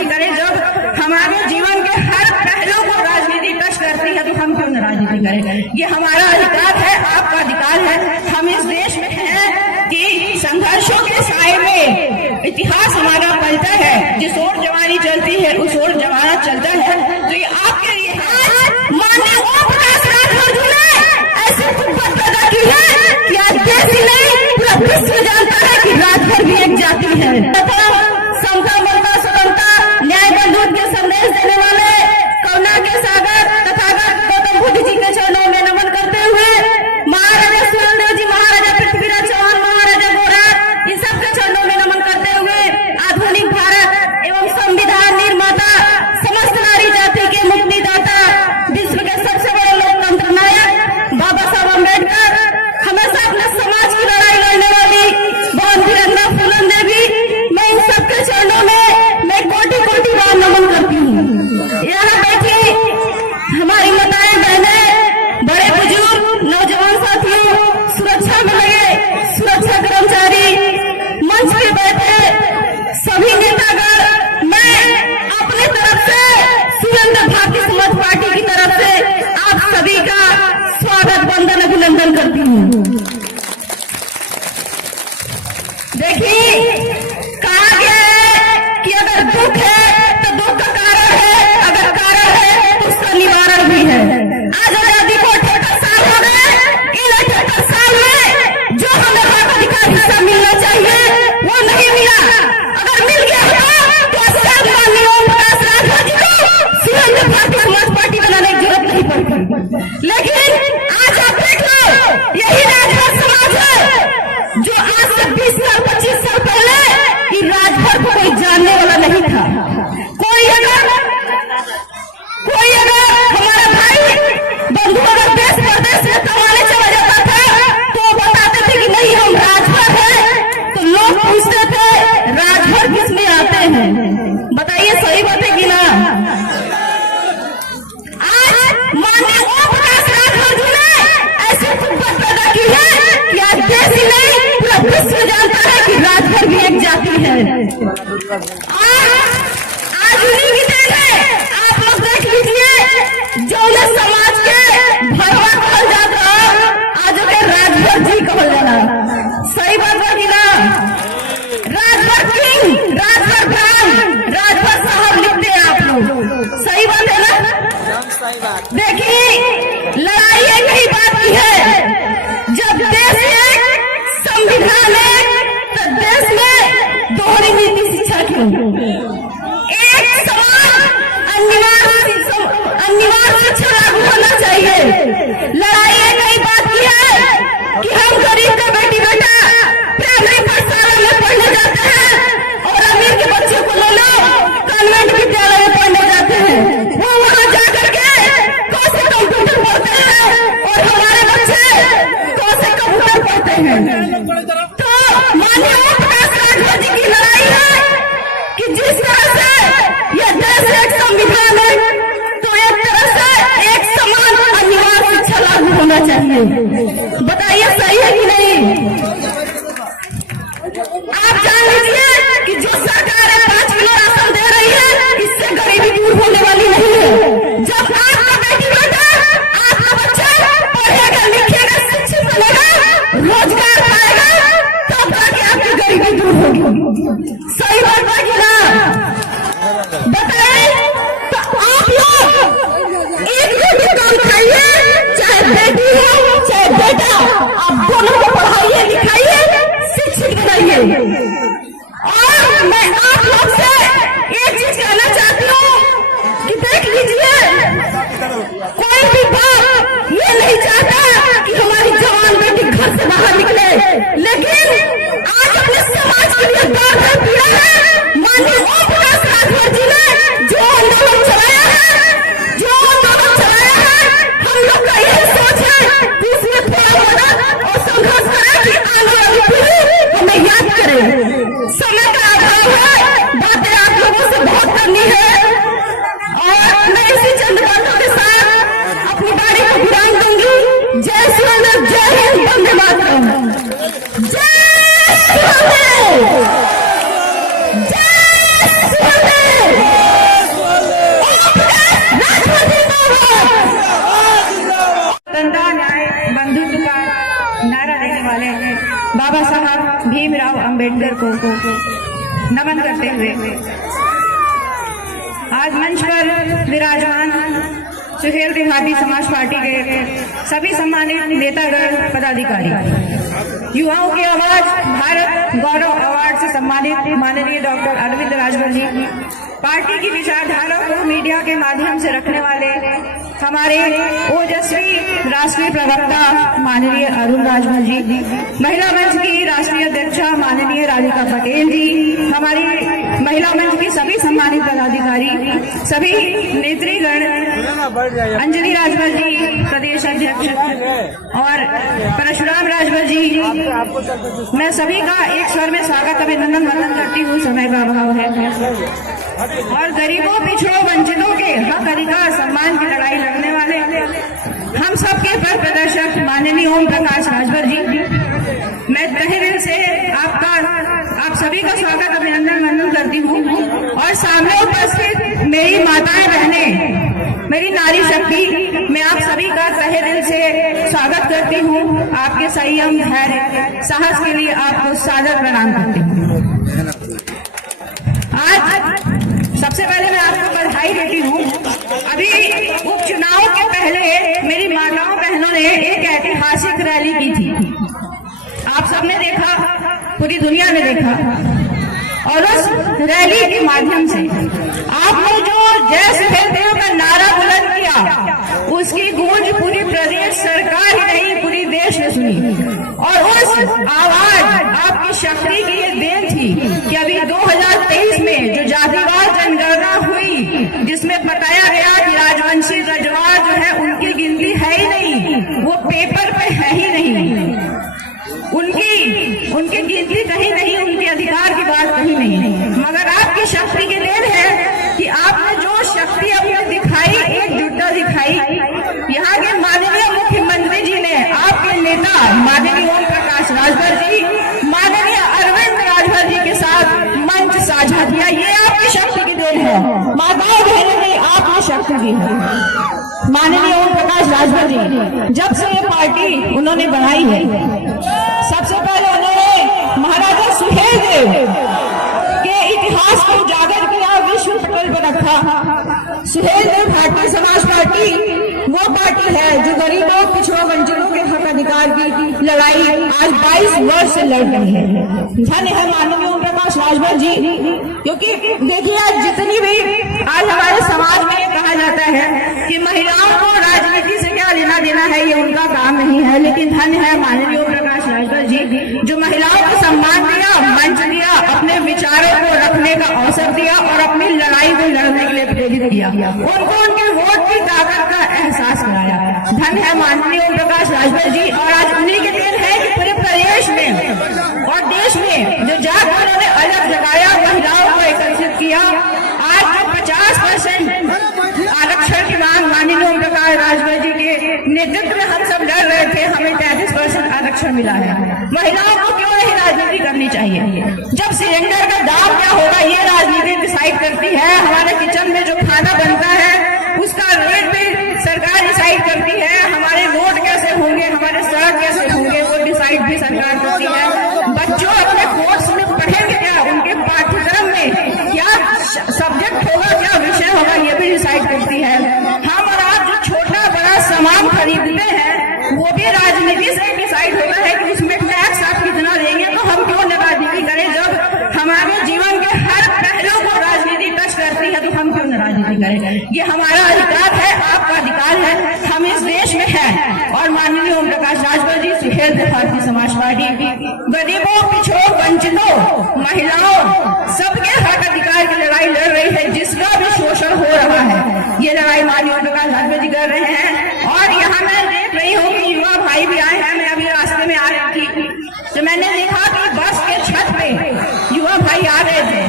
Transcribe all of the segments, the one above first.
राजनीति करें। जब हमारे जीवन के हर पहलू को राजनीति टच करती है तो हम क्यों न राजनीति करें? ये हमारा अधिकार है, आपका अधिकार है। हम इस देश में हैं कि संघर्षों के साए में इतिहास हमारा पलटा है। जिस ओर जवानी चलती है उस ओर जमाना चलता है। तो ये आपके लिए माननीय ओम प्रकाश राठौर जी ने ऐसी कुर्बत पैदा की है कि आज देश ही नहीं पूरा विश्व जानता है कि राजभर भी एक जाति है। समता, ममता, स्वतंत्रता, न्याय, बंधुत्व के संदेश देने वाले करुणा के सागर तथागत गौतम बुद्ध जी के चरणों में नमन करते हुए महाराजा सुहेलदेव जी, महाराजा पृथ्वीराज चौहान, महाराजा गौराज, इन सबके चरणों में नमन करते हुए आधुनिक भारत एवं संविधान निर्माता, समस्त नारी जाति के मुक्तिदाता, विश्व के सबसे बड़े लोकतंत्र नायक बाबा साहब अम्बेडकर, हमेशा अपने समाज की लड़ाई लड़ने वाली बहुत वीरंगा फूलन देवी, मैं इन सबके चरणों में मैं कोटि कोटि बार नमन करती हूँ। यहाँ बैठी हमारी माताएं, बहनें, बड़े बुजुर्ग, नौजवान साथियों, सुरक्षा में लगे सुरक्षा कर्मचारी, मंच पे बैठे सभी नेतागण, मैं अपने तरफ से सुरेंद्र भारतीय समाज पार्टी की तरफ से आप सभी का स्वागत, वंदन, अभिनंदन करती हूँ। देखिए, कहा गया है कि अगर दुख है तो दुख का कारण है, अगर कारण है तो उसका निवारण भी है। आज आजादी को 78 साल हो गए। इन 78 साल में जो हमें हक अधिकार हिस्सा मिलना चाहिए वो नहीं मिला। अगर मिल गया होता तो शायद माननीय ओम प्रकाश राठौर जी को सुरेंद्र भारतीय समाज पार्टी बनाने की जरूरत नहीं पड़ती। लेकिन आज आप देख लो, यही राजभर समाज है जो आज से 20 साल 25 साल पहले ये राजभर को कोई जानने वाला नहीं था। कोई अगर हमारा भाई बंधु अगर देश प्रदेश में कमाने चला जाता था तो वो बताते थे कि नहीं हम राजभर हैं, तो लोग पूछते थे राजभर किसमें आते हैं? बताइए सही बात है कि ना? आज माननीय ओम प्रकाश राठौर जी ने ऐसी कुर्बत पैदा की है कि आज देश ही नहीं पूरा विश्व जानता है कि राजभर भी एक जाति है। आज उन्हीं की देन है। आप लोग देख लीजिए, जो समाज के भरवा कहल जाता आज के राजभर जी कहल जाला। सही बात है कि ना? राजभर किंग, राजभर खान, राजभर साहब लिखते हैं आप लोग। सही बात है ना? देखिए, लड़ाई एक ही बात की है। जब देश एक, संविधान है, तो देश में दोहरी नीति शिक्षा क्यों? एक समान अनिवार्य शिक्षा लागू होना चाहिए। लड़ाई एक ही बात की है कि हम गरीब का बेटी बेटा प्राइमरी पाठशाला में पढ़ने जाते हैं और अमीर के बच्चों को ले लो कॉन्वेंट विद्यालय में पढ़ने जाते हैं। वो वहां जाकर के कौन से कंप्यूटर पढ़ते हैं और हमारे बच्चे कौन से कंप्यूटर पढ़ते हैं। तो माननीय ओम प्रकाश राठौर जी की लड़ाई है कि जिस तरह से यह देश एक संविधान है तो एक तरह से एक समान अनिवार्य शिक्षा लागू होना चाहिए। बताइए सही है कि नहीं? आप जान लीजिए कि जो सरकार है 5 किलो राशन दे रही है, इससे गरीबी दूर होने वाली नहीं है। जब आपका बेटी बेटा, आपका बच्चा पढ़ेगा, लिखेगा, शिक्षित बनेगा, रोजगार पाएगा, तब जाके आपकी गरीबी दूर होगी। सही बात है कि ना? बताइए, तो आप लोग एक रोटी काम खाइए, चाहे बेटी हो चाहे बेटा, आप दोनों को पढ़ाइए, लिखाइए, शिक्षित बनाइए। और मैं आप लोग से एक चीज कहना चाहती हूँ कि देख लीजिए, कोई भी बाप ये नहीं चाहता कि हमारी जवान बेटी घर से बाहर निकले, लेकिन आज अपने समाज के लिए दर्द पीड़ा है। माननीय ओम प्रकाश राठौर जी ने जो आंदोलन चलाया है, हम लोग का यही सोच है कि इसमें थोड़ा मदद और संघर्ष करें कि आने वाली पीढ़ी हमें याद करे। समय का अभाव है, बातें आप लोगों से बहुत करनी है और मैं इसी चंद बातों के साथ अपनी बारी को विराम दूंगी। जय सुरेंद्र, जय हिंद, वंदे मातरम। जय सुरेंद्र, जय सुरेंद्र। अंबेडकर को नमन करते हुए आज मंच पर विराजमान सुहेल देहाती समाज पार्टी के सभी सम्मानित नेतागण पदाधिकारी, युवाओं की आवाज भारत गौरव अवार्ड से सम्मानित माननीय डॉक्टर अरविंद राजभर जी, पार्टी की विचारधारा को मीडिया के माध्यम से रखने वाले हमारे ओजस्वी राष्ट्रीय प्रवक्ता माननीय अरुण राजभर जी, महिला मंच की राष्ट्रीय अध्यक्षा माननीय राधिका पटेल जी, हमारी महिला मंच की सभी सम्मानित पदाधिकारी, सभी नेतृगण, अंजलि राजभर जी प्रदेश अध्यक्ष और परशुराम राजभर जी, मैं सभी का एक स्वर में स्वागत अभिनंदन वंदन करती हूँ। समय का अभाव है और गरीबों, पिछड़ों, वंचितों के हक अधिकार सम्मान की लड़ाई लड़ने वाले हम सबके पथ प्रदर्शक माननीय ओम प्रकाश राजभर जी, मैं तहे दिल से आप सभी का स्वागत अभिनंदन वंदन करती हूँ। और सामने उपस्थित मेरी माताएं, बहनें, मेरी नारी शक्ति, मैं आप सभी का तहे दिल से स्वागत करती हूँ। आपके संयम, धैर्य, साहस के लिए आपको सादर प्रणाम करती हूँ। आज सबसे पहले मैं आपको बधाई देती हूँ। अभी उपचुनाव के पहले मेरी माताओं बहनों ने एक ऐतिहासिक रैली की थी, आप सबने देखा, पूरी दुनिया ने देखा, और उस रैली के माध्यम से आपने जो जय सुहेल देव का नारा बुलंद किया, उसकी गूंज पूरी प्रदेश सरकार ही नहीं पूरी देश ने सुनी। और उस आवाज आपकी शक्ति की ये देन थी कि अभी 2023 में जो जातिवार जनगणना हुई, जिसमें बताया गया कि राजवंशी रजवाड़ जो है उनकी गिनती है ही नहीं, वो पेपर पे है ही नहीं, उनकी गिनती कहीं नहीं, उनके अधिकार की बात कहीं नहीं। मगर आपकी शक्ति की देन है कि आपने जो शक्ति अपनी दिखाई, एकजुटता दिखाई, यहाँ के माननीय मुख्यमंत्री जी ने आपके नेता माननीय ओम प्रकाश राजभर जी, माननीय अरविंद राजभर जी के साथ मंच साझा किया, ये आपकी शक्ति की देन है। माताओं बहनों ने आपकी शक्ति दी है। माननीय ओम प्रकाश राजभर जी जब से ये पार्टी उन्होंने बनाई है, सबसे पहले उन्होंने महाराजा सुहेल देव के इतिहास को उजागर किया, विश्व पटल पर रखा। सुहेल देव भारतीय समाज पार्टी वो पार्टी है जो गरीबों, पिछड़ों, वंचितों के हक अधिकार की लड़ाई आज 22 वर्ष से लड़ रही है। धन्य है माननीय ओम प्रकाश राजभर जी, क्योंकि देखिए आज जितनी भी आज हमारे समाज में ये कहा जाता है कि महिलाओं को राजनीति से क्या लेना देना है, ये उनका काम नहीं है, लेकिन धन्य है माननीय ओम प्रकाश राजभर जी जो महिलाओं को सम्मान दिया, मंच दिया, अपने विचारों को रखने का अवसर दिया और अपनी लड़ाई को लड़ने के लिए प्रेरित किया, उनको उनके वोट की ताकत का एहसास कराया। धन्य है माननीय ओम प्रकाश राजभर जी। और आज उन्हीं के दिन है कि पूरे प्रदेश में और देश में जो जाकर उन्होंने अलग जगाया, महिलाओं को एकत्रित किया। आज जो 50% आरक्षण की मांग माननीय ओम प्रकाश राजभर जी के नेतृत्व में हम सब लड़ रहे थे, हमें 33% आरक्षण मिला है। महिलाओं को क्यों नहीं राजनीति करनी चाहिए? जब सिलेंडर का दाम क्या होगा ये राजनीति डिसाइड करती है। हमारे किचन में जो खाना बनता है उसका रेट भी सरकार डिसाइड करती है। हमारे रोड कैसे होंगे, हमारे सड़क कैसे होंगे, वो डिसाइड भी सरकार करती है। बच्चों अपने कोर्स में पढ़ेंगे क्या, उनके पाठ्यक्रम में क्या सब्जेक्ट होगा, क्या विषय होगा, ये भी डिसाइड करती है। हम और आप जो छोटा बड़ा सामान खरीदते हैं वो भी राजनीति से डिसाइड होता है कि उसमें टैक्स आप कितना देंगे। तो हम क्यों राजनीति करें? जब हमारे जीवन के हर पहलू को राजनीति टच करती है तो हम क्यों राजनीति करें? ये हमारा अधिकार है, आपका अधिकार है, हम इस देश में हैं। और माननीय ओम प्रकाश राजभर जी सुहेल देव भारतीय समाज पार्टी गरीबों, पिछड़ों, वंचितों, महिलाओं सबके हक अधिकार की लड़ाई लड़ रही है। जिसका भी शोषण हो रहा है ये लड़ाई माननीय ओम प्रकाश राजभर जी कर रहे हैं। और यहाँ मैं देख रही हूँ कि युवा भाई भी आए हैं। मैं अभी रास्ते में आ रही थी तो मैंने देखा कि बस के छत पे युवा भाई आ रहे थे।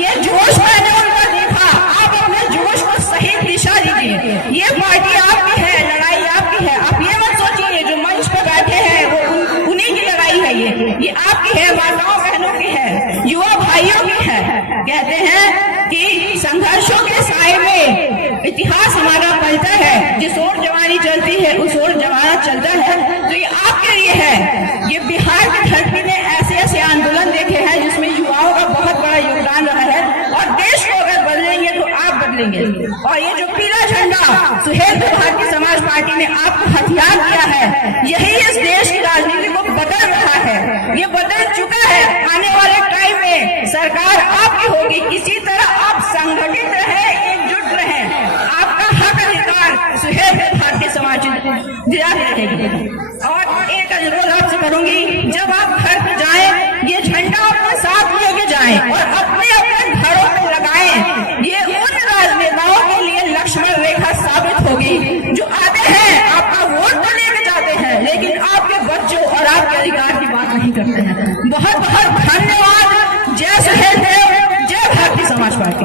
ये जोश मैंने उनका देखा। आप अपने जोश को सही दिशा दीजिए। ये पार्टी आपकी है, लड़ाई आपकी है। आप ये मत सोचिए जो मंच पे बैठे हैं वो उन्हीं की लड़ाई है। ये आपकी है, माताओं बहनों की है, युवा भाइयों की है। कहते हैं कि संघर्षों के साए में इतिहास हमारा पलटा है। जिस ओर जवानी चलती है उस ओर जमाना चलता है। तो ये आपके लिए है। ये बिहार की धरती ने ऐसे ऐसे आंदोलन देखे बदलेंगे। और ये जो पीला झंडा सुहेल भारतीय समाज पार्टी ने आपको हथियार दिया है, यही इस देश की राजनीति को बदल रहा है। ये बदल चुका है। आने वाले टाइम में सरकार आपकी होगी। इसी तरह आप संगठित रहे, एकजुट रहे, आपका हक अधिकार सुहेल भारतीय समाज रहेगी। और एक अनुरोध आपसे करूंगी, जब आप घर पे जाएं, ये झंडा अपने साथ लेके जाएं और अपने अपने घरों में लगाएं। ये उन राजनेताओं के लिए लक्ष्मण रेखा साबित होगी जो आते हैं, आपका वोट तो लेके जाते हैं, लेकिन आपके बच्चों और आपके अधिकार की बात नहीं करते हैं। बहुत बहुत धन्यवाद। जय सुहेल देव, जय भारतीय समाज पार्टी।